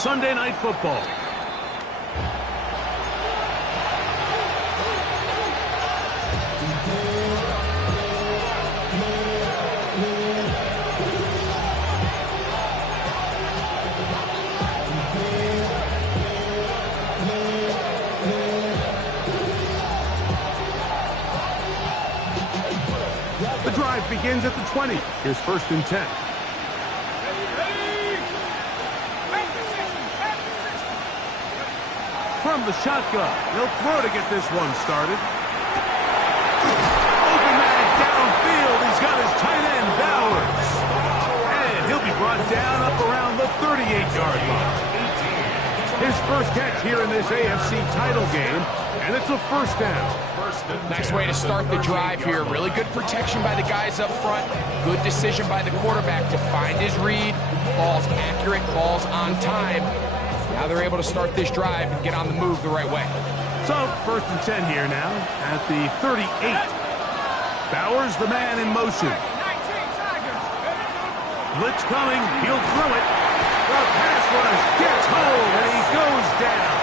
Sunday Night Football. The drive begins at the 20. Here's 1st and 10. From the shotgun, he'll throw to get this one started. Open man downfield. He's got his tight end, Bowers. And he'll be brought down up around the 38-yard line. His first catch here in this AFC title game, and it's a 1st down. Nice way to start the drive here. Really good protection by the guys up front. Good decision by the quarterback to find his read. Ball's accurate, ball's on time. Now they're able to start this drive and get on the move the right way. So, 1st and 10 here now at the 38. Bowers, the man in motion. Blitz coming. He'll throw it. The pass rush gets home, and he goes down.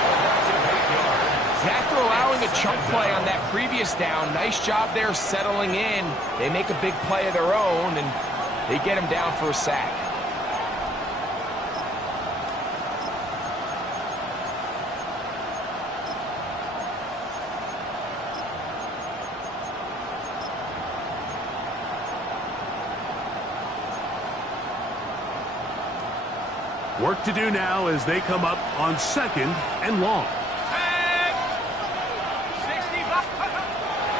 After allowing a chunk play on that previous down, nice job there settling in. They make a big play of their own, and they get him down for a sack. Work to do now as they come up on 2nd and long.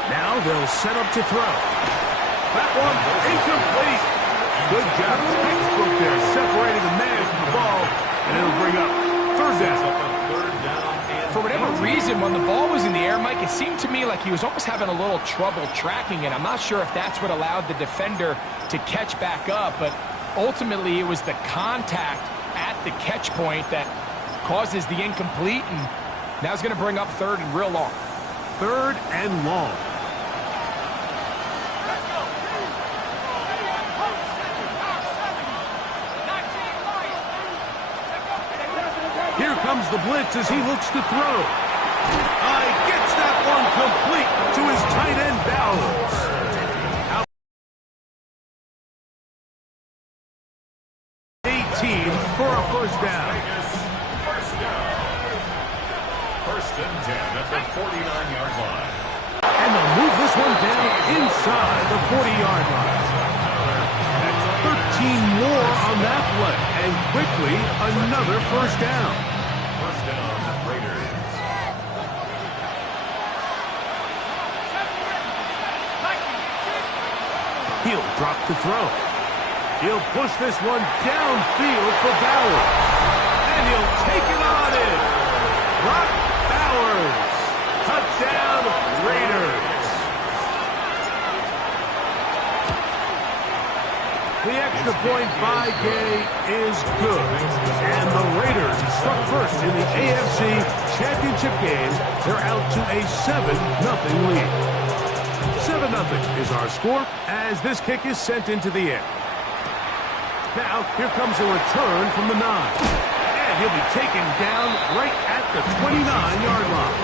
Now they'll set up to throw. That one incomplete. Good job. Textbook there, separating the man from the ball, and it'll bring up 3rd down. For whatever reason, when the ball was in the air, Mike, it seemed to me like he was almost having a little trouble tracking it. I'm not sure if that's what allowed the defender to catch back up, but ultimately it was the contact at the catch point that causes the incomplete, and now it's going to bring up 3rd and real long. 3rd and long. Here comes the blitz as he looks to throw. He gets that one complete to his tight end, Bowers. For a 1st down. 1st and 10 at the 49-yard line. And they'll move this one down inside the 40-yard line. That's 13 more on that play. And quickly, another 1st down. 1st down, Raiders. He'll drop to throw. He'll push this one downfield for Bowers. And he'll take it on in. Brock Bowers. Touchdown, Raiders. The extra point by Gay is good. And the Raiders struck first in the AFC Championship game. They're out to a 7-0 lead. 7-0 is our score as this kick is sent into the air. Now, here comes a return from the 9. And he'll be taken down right at the 29-yard line.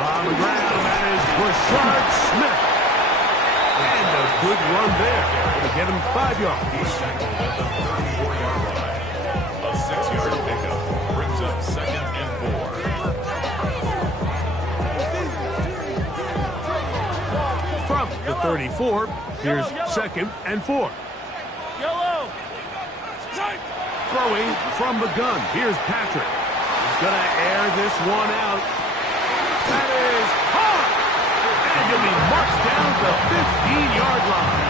On the ground, that is Brashard Smith. And a good run there to get him 5 yards. A 6-yard pickup brings up 2nd and 4. From the 34, here's 2nd and 4. Throwing from the gun, here's Patrick. gonna air this one out. That is hard. And he'll be marched down the 15-yard line.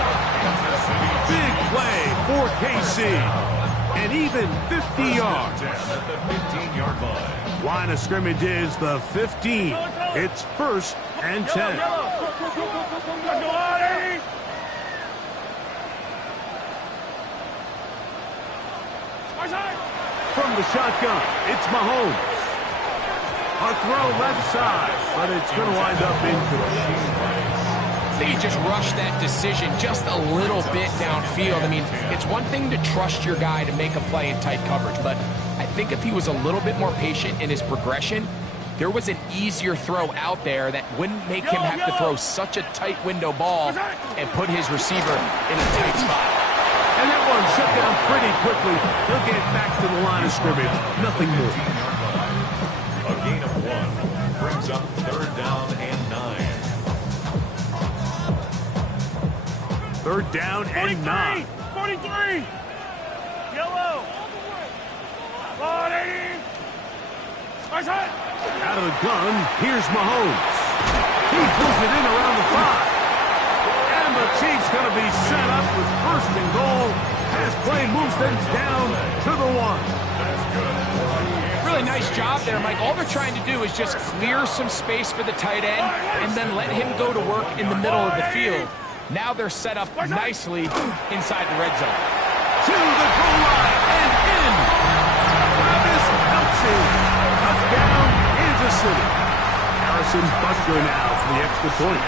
Big play for KC. And even 50 yards. At the 15-yard line. Line of scrimmage is the 15. It's 1st and 10. From the shotgun, it's Mahomes. A throw left side, but it's going to wind up incomplete. They just rushed that decision just a little bit downfield. I mean, it's one thing to trust your guy to make a play in tight coverage, but I think if he was a little bit more patient in his progression, there was an easier throw out there that wouldn't make him have to throw such a tight window ball and put his receiver in a tight spot. And that one shut down pretty quickly. He'll get back to the line of scrimmage. Nothing more. A gain of 1 brings up 3rd down and 9. 3rd down and 9. 43! Yellow! 40! Out of the gun, here's Mahomes. He pulls it in around the 5. And the Chiefs going to be set up with 1st and goal as play moves them down to the 1. Really nice job there, Mike. All they're trying to do is just clear some space for the tight end and then let him go to work in the middle of the field. Now they're set up nicely inside the red zone. To the goal line and in. Travis Kelce. Touchdown, Kansas City. Harrison Butker now for the extra point.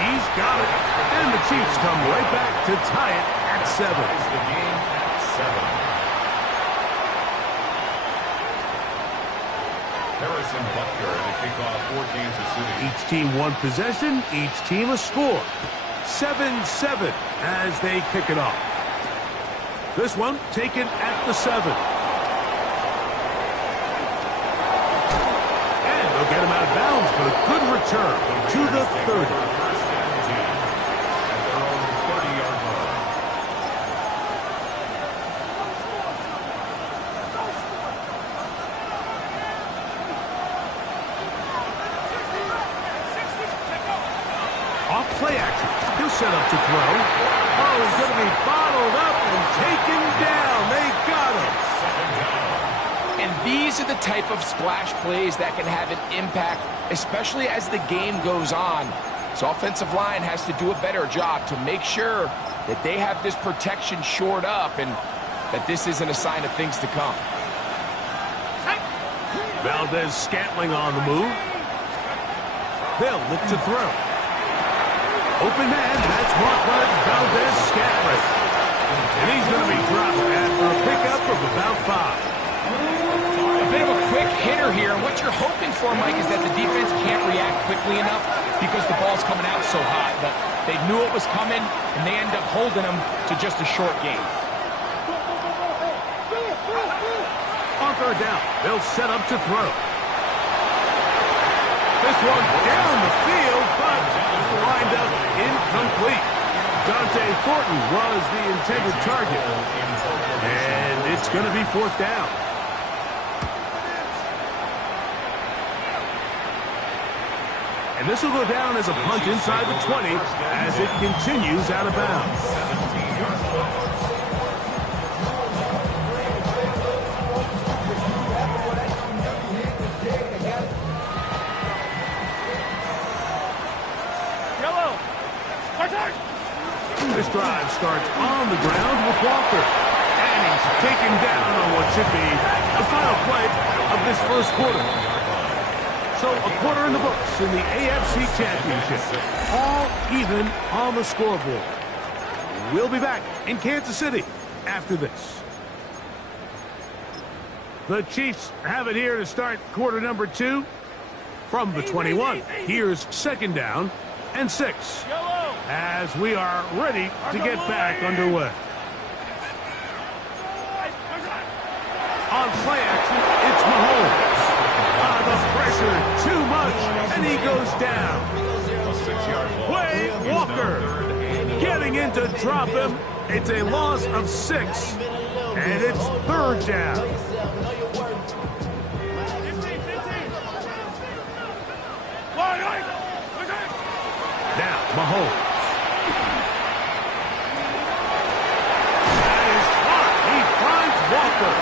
He's got it. And the Chiefs come right back to tie it at 7. The game at 7. Harrison Butker to kick off for Kansas City. Each team one possession, each team a score. 7-7 as they kick it off. This one taken at the 7. And they'll get him out of bounds, but a good return to the 30. Play action. He'll set up to throw. Oh, he's going to be bottled up and taken down. They got him. And these are the type of splash plays that can have an impact, especially as the game goes on. So offensive line has to do a better job to make sure that they have this protection shored up and that this isn't a sign of things to come. Valdez-Scantling on the move. They'll look to throw. Open man, that's marked by Valdez-Scantling. And he's going to be dropped after a pickup of about 5. A bit of a quick hitter here. And what you're hoping for, Mike, is that the defense can't react quickly enough because the ball's coming out so hot. But they knew it was coming, and they end up holding them to just a short game. On 3rd down, they'll set up to throw. This one down the field, but lined up incomplete. Dante Thornton was the intended target. And it's going to be 4th down. And this will go down as a punt inside the 20 as it continues out of bounds. This drive starts on the ground with Walker. And he's taken down on what should be the final play of this 1st quarter. So a quarter in the books in the AFC Championship. All even on the scoreboard. We'll be back in Kansas City after this. The Chiefs have it here to start quarter number 2. From the 21, here's 2nd down and 6. As we are ready to get back underway. On play action, it's Mahomes. The pressure, too much, and he goes down. Quay Walker getting in to drop him, It's a loss of 6, and it's third down. Now, Mahomes. That is caught. He finds Walker.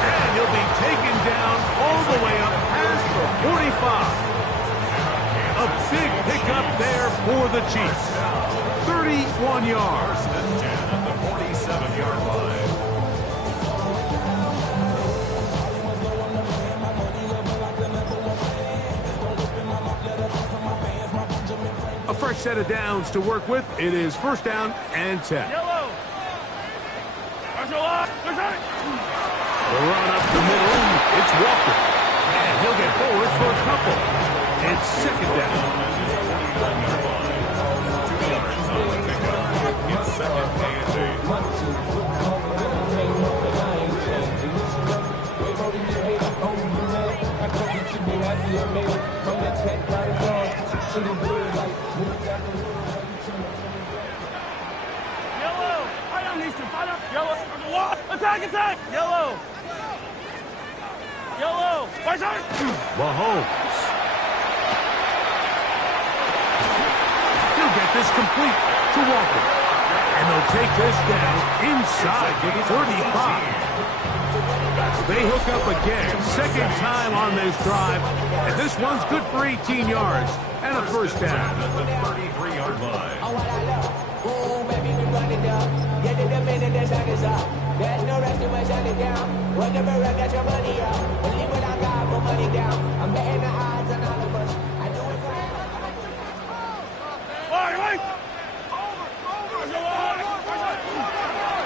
And he'll be taken down all the way up past the 45. A big pickup there for the Chiefs. 31 yards. And 10 at the 47-yard line. A fresh set of downs to work with. It is first down and 10. Yellow. The run up the middle. It's Walker. And he'll get forward for a couple. It's second down. 2 yards on the pickup. It's second and 8. Yellow. Yellow. Attack, attack. Yellow. Yellow. Mahomes. He'll get this complete to Walker. And they'll take this down inside the 35. They hook up again. Second time on this drive. And this one's good for 18 yards and a first down. At the 33-yard line. Boom, baby, we run it down. Get to the minute, the sun is up. There's no rest in my shut it down. Whatever, get your money out. Believe what I got, put money down. I'm betting the odds on all of us. I do it for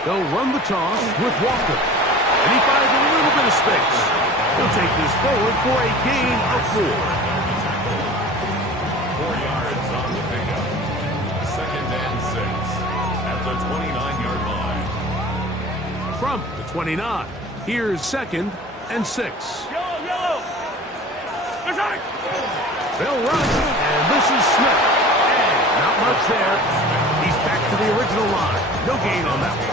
They'll run the toss with Walker. And he finds a little bit of space. He'll take this forward for a gain of 4. 4 yards on the pickup. Second and 6 at the 29-yard line. From the 29, here's second and 6. Yellow. They'll run, and this is Smith. And not much there. He's back to the original line. No gain on that one.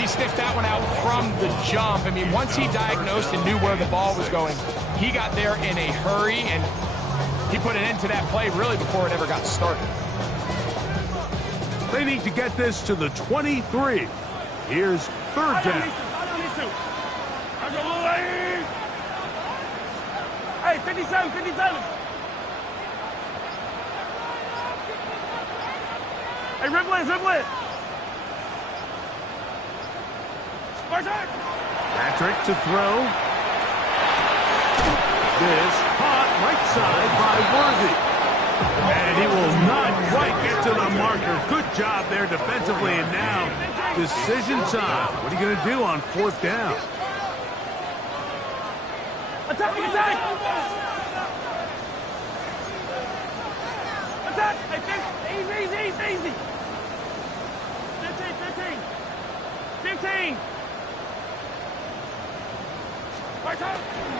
He sniffed that one out from the jump. I mean, once he diagnosed and knew where the ball was going, he got there in a hurry, and he put an end to that play really before it ever got started. They need to get this to the 23. Here's third down. Hey, 57. Hey, dribble it. Patrick to throw. This caught right side by Worthy. And he will not quite get to the marker. Good job there defensively. And now, decision time. What are you going to do on fourth down? Attack! Hey, easy. 15.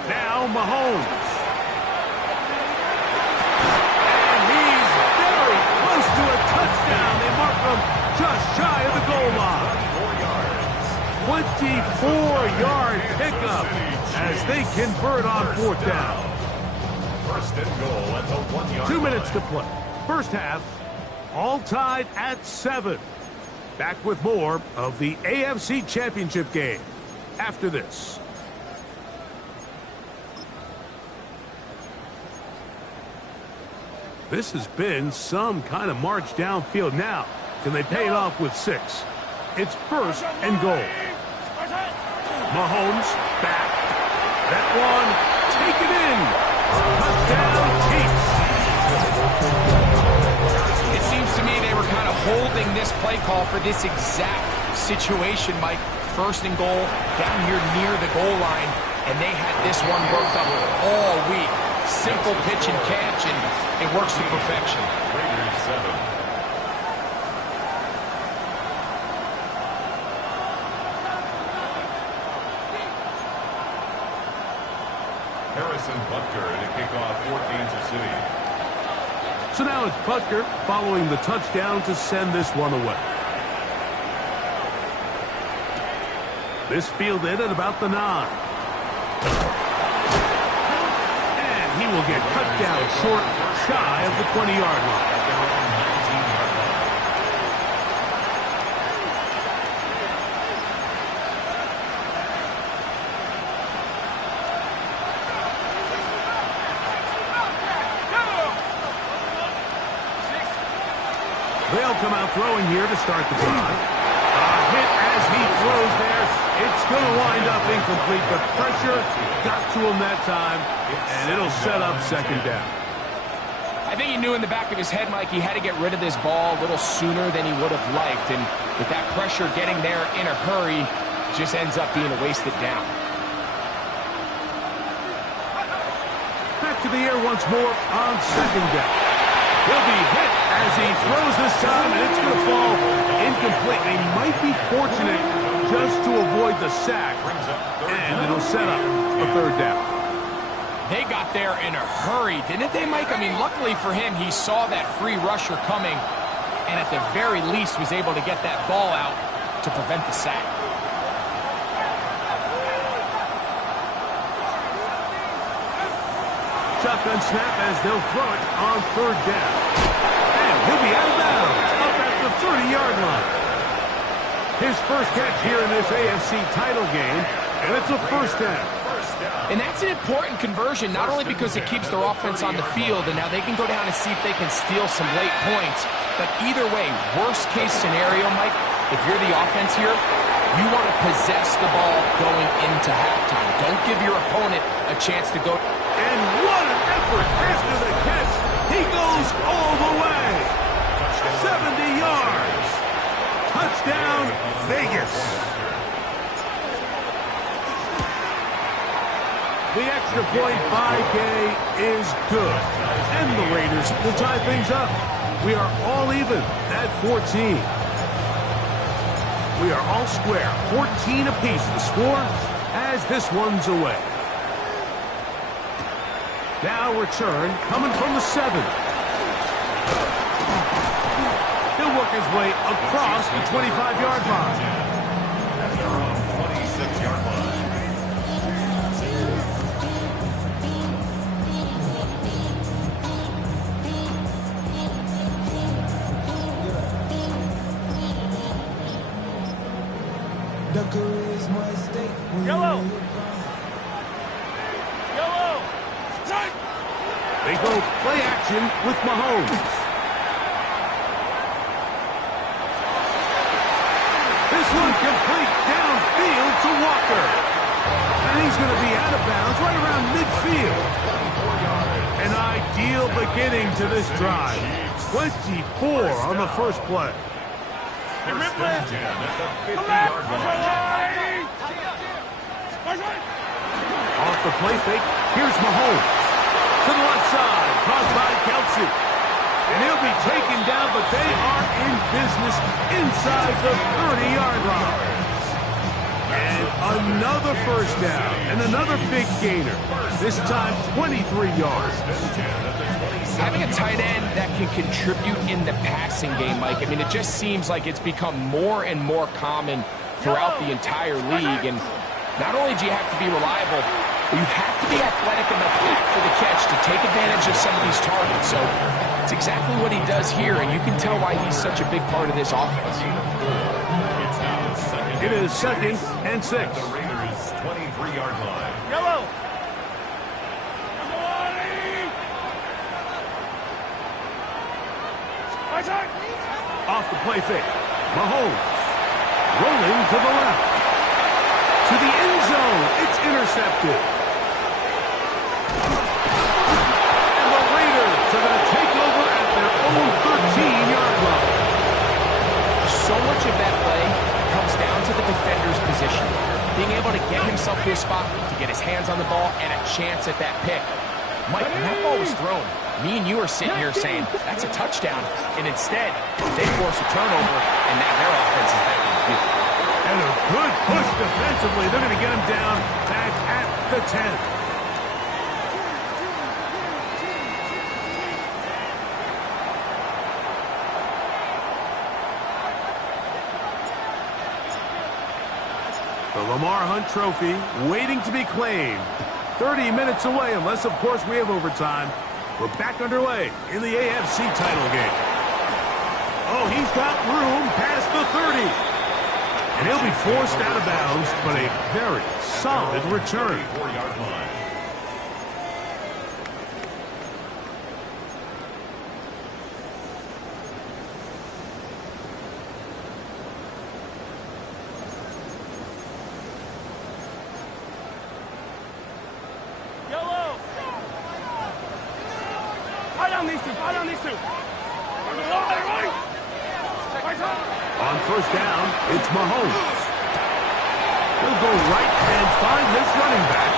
Now Mahomes. And he's very close to a touchdown. They mark him just shy of the goal line. 24-yard pickup as they convert on fourth down. First and goal at the 1-yard 2 minutes to line. play. First half, all tied at 7. Back with more of the AFC Championship game after this. This has been some kind of march downfield. Now, can they pay it off with 6? It's first and goal. Mahomes back. That one taken in. Touchdown Chiefs. It seems to me they were kind of holding this play call for this exact situation, Mike. First and goal, down here near the goal line, and they had this one worked up all week. Simple pitch and catch, and it works to perfection. Raiders 7. Harrison Butker to kick off for Kansas City. So now it's Butker following the touchdown to send this one away. This fielded at about the 9. And he will get cut down short, shy of the 20-yard line. They'll come out throwing here to start the drive. A hit as he throws there. It's going to wind up incomplete, but pressure got to him that time, and it'll set up second down. I think he knew in the back of his head, Mike, he had to get rid of this ball a little sooner than he would have liked, and with that pressure getting there in a hurry, it just ends up being a wasted down. Back to the air once more on second down. He'll be hit as he throws this time, and it's going to fall incomplete. They might be fortunate just to avoid the sack, and it'll set up a third down. They got there in a hurry, didn't they, Mike? I mean, luckily for him, he saw that free rusher coming, and at the very least was able to get that ball out to prevent the sack. Shotgun snap as they'll throw it on third down. And he'll be out of bounds up at the 30-yard line. His first catch here in this AFC title game, and it's a first down. And that's an important conversion, not only because it keeps their offense on the field, and now they can go down and see if they can steal some late points, but either way, worst case scenario, Mike, if you're the offense here, you want to possess the ball going into halftime. Don't give your opponent a chance to go. And what an effort after the catch. He goes all the way. 70 yards. Touchdown, Vegas. The extra point by Gay is good. And the Raiders will tie things up. We are all even at 14. We are all square. 14 apiece the score as this one's away. Now return coming from the 7. He'll work his way across the 25-yard line. At their own 26-yard line. Yellow. Yellow. Strike. They go play action with Mahomes. This one complete downfield to Walker. And he's going to be out of bounds right around midfield. An ideal beginning to this drive. 24 on the first play. First and 10 at the 50-yard line. Off the play fake, here's Mahomes. To the left side, crossed by Kelsey. And he'll be taken down, but they are in business inside the 30-yard line. And another first down, and another big gainer. This time, 23 yards. Having a tight end that can contribute in the passing game, Mike, I mean, it just seems like it's become more and more common throughout the entire league. And not only do you have to be reliable, but you have to be athletic enough after the catch to take advantage of some of these targets. So it's exactly what he does here, and you can tell why he's such a big part of this offense. It is second and 6. The Raiders' 23-yard line. Yellow. Off the play fake, Mahomes rolling to the left. To the end zone, it's intercepted. And the Raiders are going to take over at their own 13-yard line. So much of that play comes down to the defender's position. Being able to get himself to a spot, to get his hands on the ball, and a chance at that pick. Mike, when that ball was thrown, me and you are sitting here saying, that's a touchdown. And instead, they force a turnover, and now their offense is back on the field. And a good push defensively. They're going to get him down back at the 10. The Lamar Hunt Trophy waiting to be claimed. 30 minutes away, unless, of course, we have overtime. We're back underway in the AFC title game. Oh, he's got room past the 30. And he'll be forced out of bounds, but a very solid return. 4-yard line. Yellow. Fight on these two. Fight on these two. On first down, it's Mahomes. He'll go right and find his running back.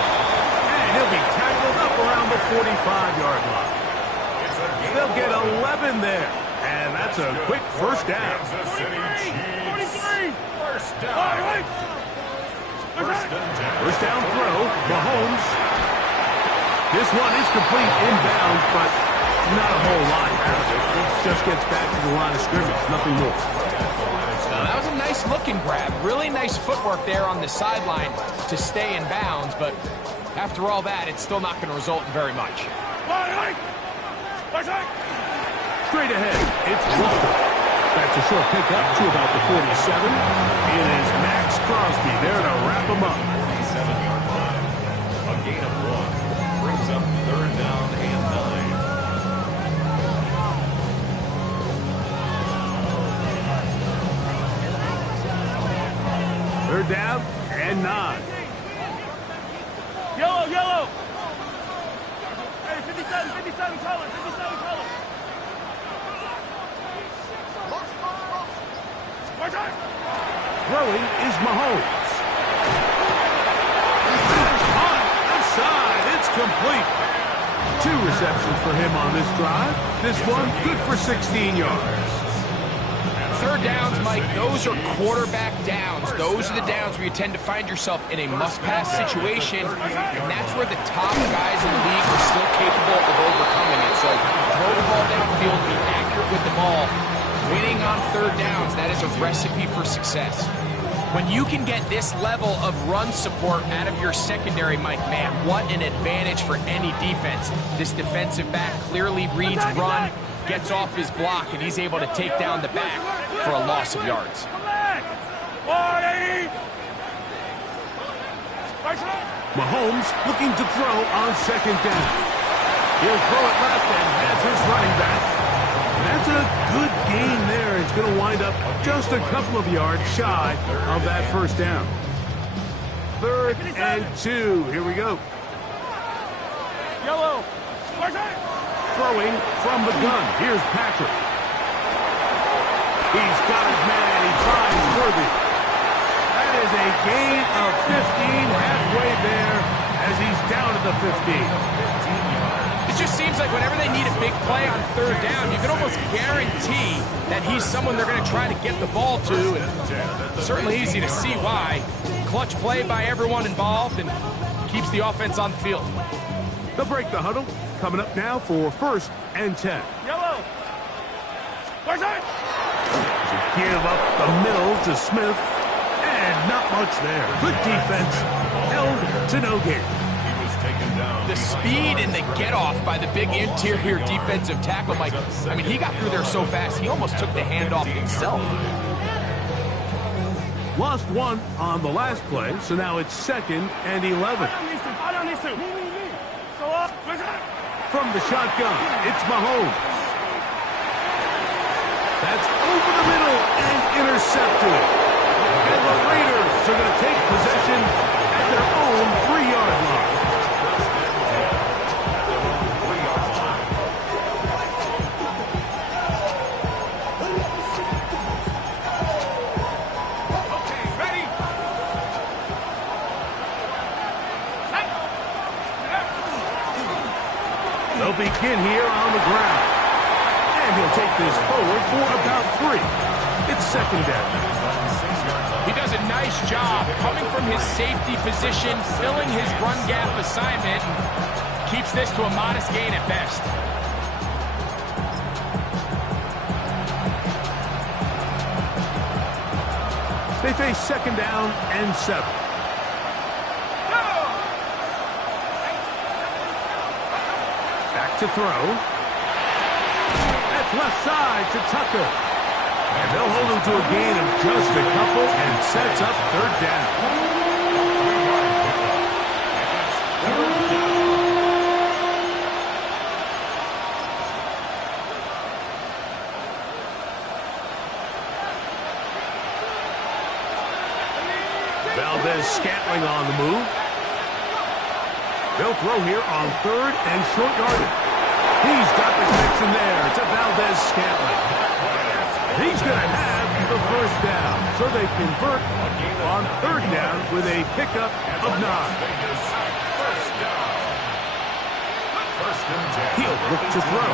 And he'll be tackled up around the 45-yard line. They'll get 11 there. And that's a quick first down. Kansas City Chiefs. 43. First down. First and 10. First down throw, Mahomes. This one is complete inbounds, but not a whole lot out of it. It just gets back to the line of scrimmage, nothing more. That was a nice looking grab. Really nice footwork there on the sideline to stay in bounds, but after all that, it's still not going to result in very much. Straight ahead, it's Walker. That's a short pickup to about the 47. It is Max Crosby there to wrap him up. 7-yard line. A gain of 1 brings up third down and 9. Third down and 9. Yellow, yellow. Hey, 57 color, 57 color. Throwing is Mahomes. Outside, it's complete. 2 receptions for him on this drive. This one good for 16 yards. Third downs, Mike, those are quarterback downs. Those are the downs where you tend to find yourself in a must-pass situation, and that's where the top guys in the league are still capable of overcoming it. So throw the ball downfield, be accurate with the ball. Winning on third downs, that is a recipe for success. When you can get this level of run support out of your secondary, Mike, man, what an advantage for any defense. This defensive back clearly reads run, gets off his block, and he's able to take down the back for a loss of yards. Mahomes looking to throw on second down. He'll throw it left and has his running back. That's a good gain there. It's going to wind up just a couple of yards shy of that first down. Third and 2. Here we go. Yellow. Throwing from the gun. Here's Patrick. He's got his man. He finds Worthy. That is a gain of 15 halfway there as he's down at the 15. It just seems like whenever they need a big play on third down, you can almost guarantee that he's someone they're going to try to get the ball to, and certainly easy to see why. Clutch play by everyone involved and keeps the offense on the field. They'll break the huddle. Coming up now for first and 10. Yellow. To give up the middle to Smith, and not much there. Good defense, held to no gain. The speed and the get-off by the big interior defensive tackle, Mike. I mean, he got through there so fast, he almost took the handoff himself. Lost 1 on the last play, so now it's second and 11. From the shotgun, it's Mahomes. That's over the middle and intercepted. And the Raiders are going to take possession at their own 3-yard line. They'll begin here on the ground. And he'll take this forward for about 3. It's second down. He does a nice job coming from his safety position, filling his run gap assignment, and keeps this to a modest gain at best. They They face second down and 7. Back to throw. That's left side to Tucker. And they'll hold him to a gain of just a couple and sets up third down. Scantling on the move. They'll throw here on third and short yardage. He's got the connection there to Valdez-Scantling. He's going to have the first down, so they convert on third down with a pickup of 9. He'll look to throw.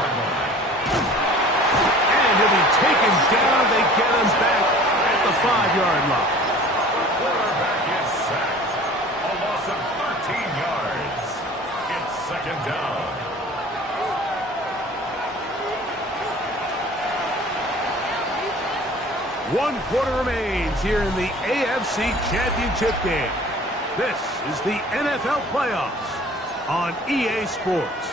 And he'll be taken down. They get him back at the 5-yard line. Quarterback is sacked. A loss of 13 yards. It's second down. One quarter remains here in the AFC Championship game. This is the NFL playoffs on EA Sports.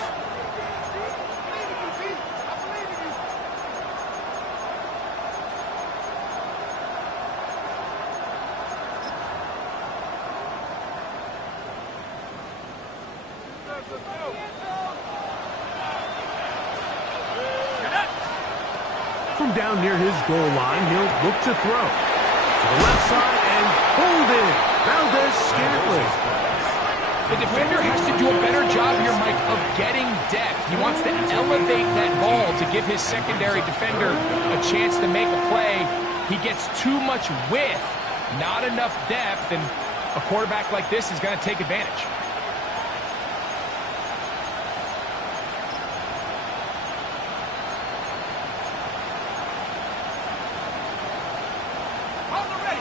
From down near his goal line, he'll look to throw. To the left side and hold in. Valdez-Scantling. The defender has to do a better job here, Mike, of getting depth. He wants to elevate that ball to give his secondary defender a chance to make a play. He gets too much width, not enough depth, and a quarterback like this is going to take advantage.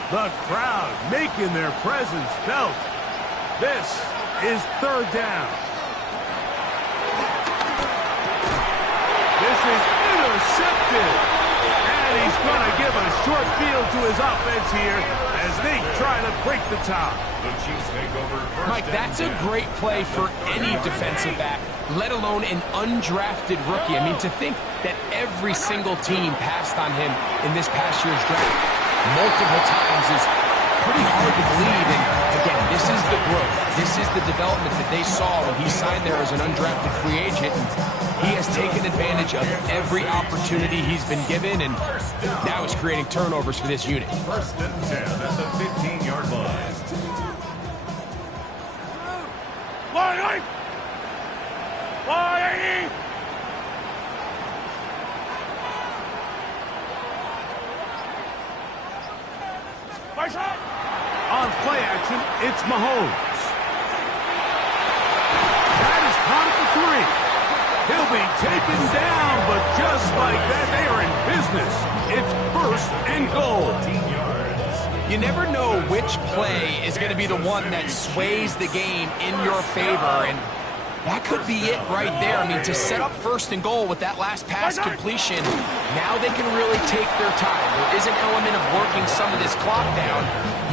The crowd making their presence felt. This is third down. This is intercepted. And he's going to give a short field to his offense here as they try to break the top. The Chiefs take over first. Mike, that's a great play for any defensive back, let alone an undrafted rookie. I mean, to think that every single team passed on him in this past year's draft multiple times is pretty hard to believe. And again, this is the growth. This is the development that they saw when he signed there as an undrafted free agent. And he has taken advantage of every opportunity he's been given, and now he's creating turnovers for this unit. First and 10 at the 15-yard line. On play action, it's Mahomes. That is caught at the 3. He'll be taken down, but just like that, they are in business. It's first and goal. 14 yards. You never know which play is going to be the one that sways the game in your favor, and that could be it right there. I mean, to set up first and goal with that last pass completion, now they can really take their time. There is an element of working some of this clock down.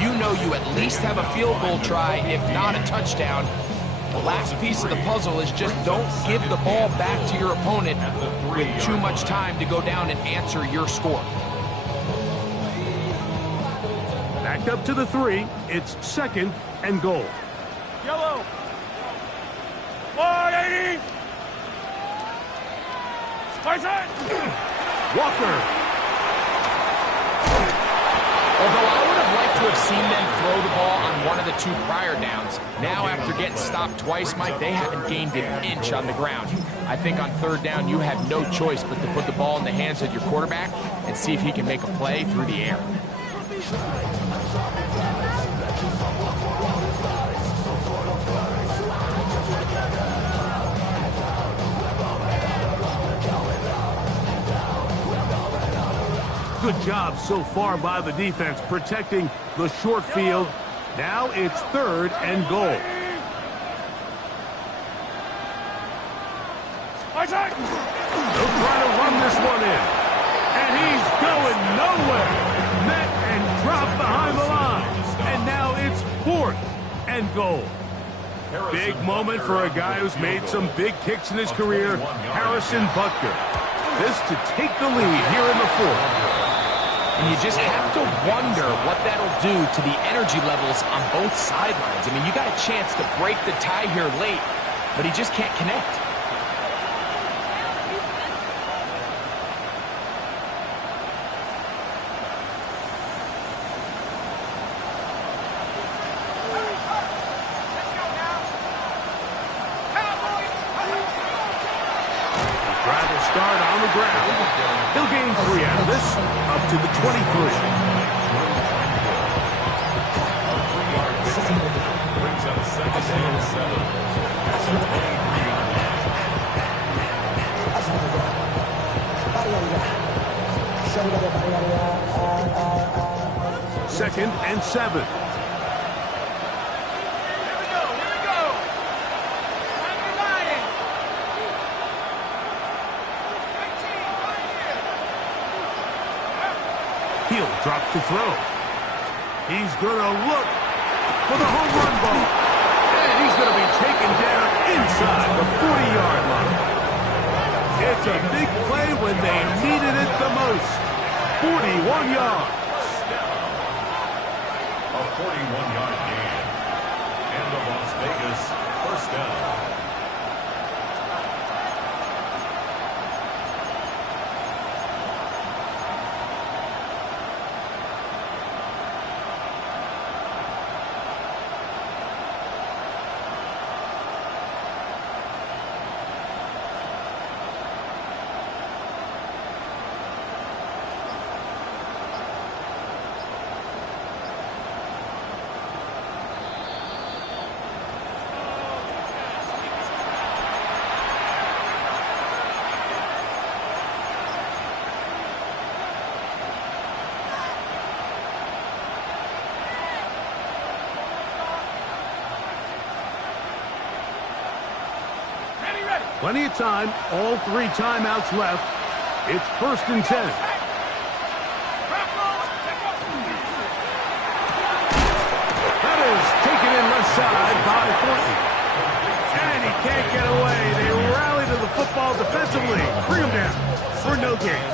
You know you at least have a field goal try, if not a touchdown. The last piece of the puzzle is just don't give the ball back to your opponent with too much time to go down and answer your score. Back up to the 3. It's second and goal. Yellow. 180. Walker. Although I would have liked to have seen them throw the ball on one of the 2 prior downs, now after getting stopped twice, Mike, they haven't gained an inch on the ground. I think on third down, you have no choice but to put the ball in the hands of your quarterback and see if he can make a play through the air. Good job so far by the defense protecting the short field. Now it's third and goal. They'll try to run this one in. And he's going nowhere. Met and dropped behind the line. and goal. Big moment for a guy who's made some big kicks in his career, Harrison Butker. This to take the lead here in the fourth. And you just have to wonder what that'll do to the energy levels on both sidelines. I mean, you got a chance to break the tie here late, but he just can't connect. Start on the ground. He'll gain 3 out of this, up to the 23. A 3-yard gain brings up 2nd and 7. That's a 23-yard line. 2nd and 7. He'll drop to throw. He's going to look for the home run ball. And he's going to be taken down inside the 40-yard line. It's a big play when they needed it the most. 41 yards. A 41-yard gain. And the Las Vegas first down. Plenty of time, all 3 timeouts left. It's 1st and 10. That is taken in left side by Thornton. And he can't get away. They rally to the football defensively. Bring him down for no gain.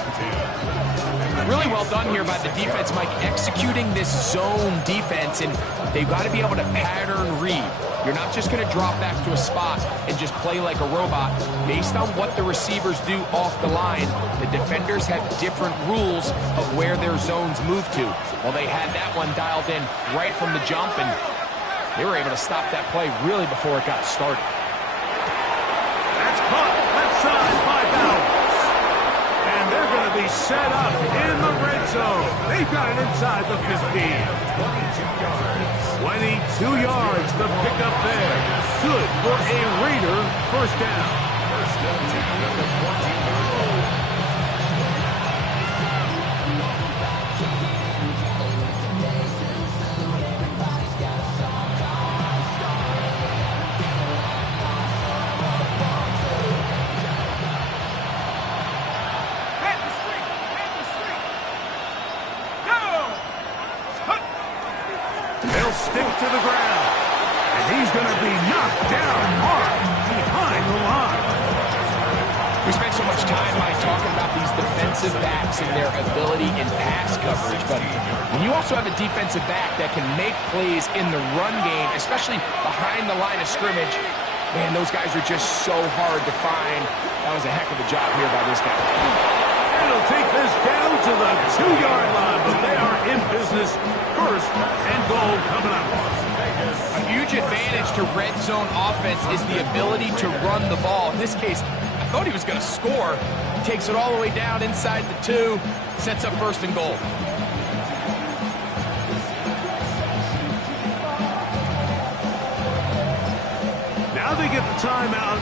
Really well done here by the defense, Mike, executing this zone defense, and they've got to be able to pattern read. You're not just going to drop back to a spot and just play like a robot. Based on what the receivers do off the line, the defenders have different rules of where their zones move to. Well, they had that one dialed in right from the jump, and they were able to stop that play really before it got started. That's caught left side by Bowers. And they're going to be set up in the red zone. They've got it inside the 15. 22 yards. 22 yards, the pickup there. Good for a Raider first down. First and 10 at the 14-yard line. They'll stick to the ground. And he's going to be knocked down hard behind the line. We spent so much time, Mike, talking about these defensive backs and their ability in pass coverage. But when you also have a defensive back that can make plays in the run game, especially behind the line of scrimmage, man, those guys are just so hard to find. That was a heck of a job here by this guy. And he'll take this down to the 2-yard line, but they are in business. First and goal coming up. A huge advantage to red zone offense is the ability to run the ball. In this case, I thought he was going to score. He takes it all the way down inside the 2, sets up first and goal. Now they get the timeout.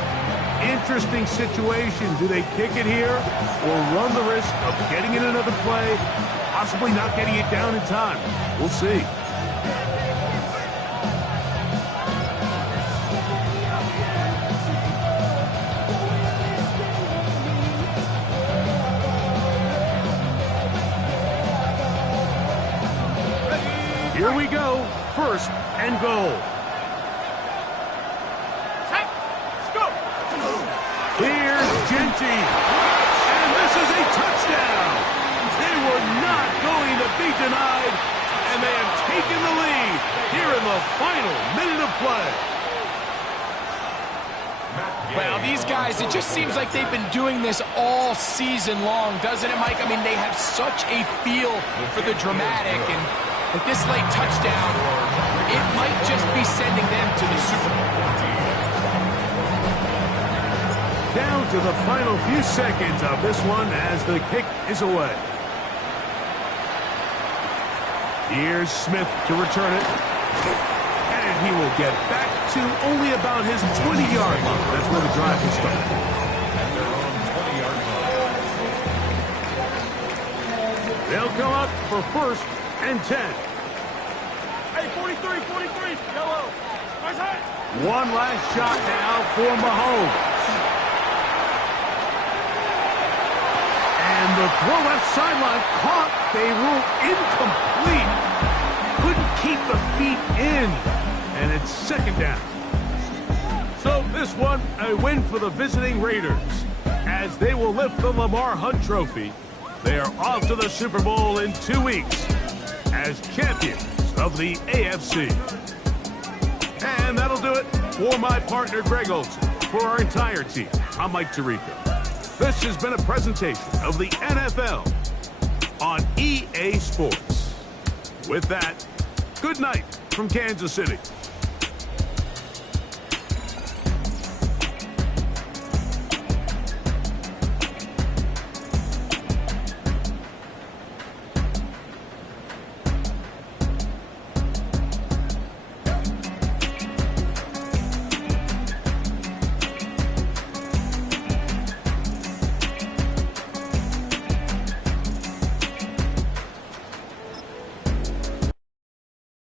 Interesting situation. Do they kick it here or run the risk of getting in another play, possibly not getting it down in time? We'll see. Here we go. First and goal. opportunity. And this is a touchdown. They were not going to be denied, and they have taken the lead here in the final minute of play. Well, these guys, it just seems like they've been doing this all season long, doesn't it, Mike? I mean, they have such a feel for the dramatic, and with this late touchdown, it might just be sending them to the Super Bowl. Down to the final few seconds of this one as the kick is away. Here's Smith to return it. And he will get back to only about his 20-yard line. That's where the drive will start. At their own 20-yard line. They'll come up for 1st and 10. Hey, 43, 43, yellow. Nice hit. One last shot now for Mahomes. And the throw left sideline caught. They rule incomplete. Couldn't keep the feet in. And it's 2nd down. So this one, a win for the visiting Raiders. As they will lift the Lamar Hunt Trophy, they are off to the Super Bowl in 2 weeks as champions of the AFC. And that'll do it for my partner, Greg Olson. For our entire team, I'm Mike Tirico. This has been a presentation of the NFL on EA Sports. With that, good night from Kansas City.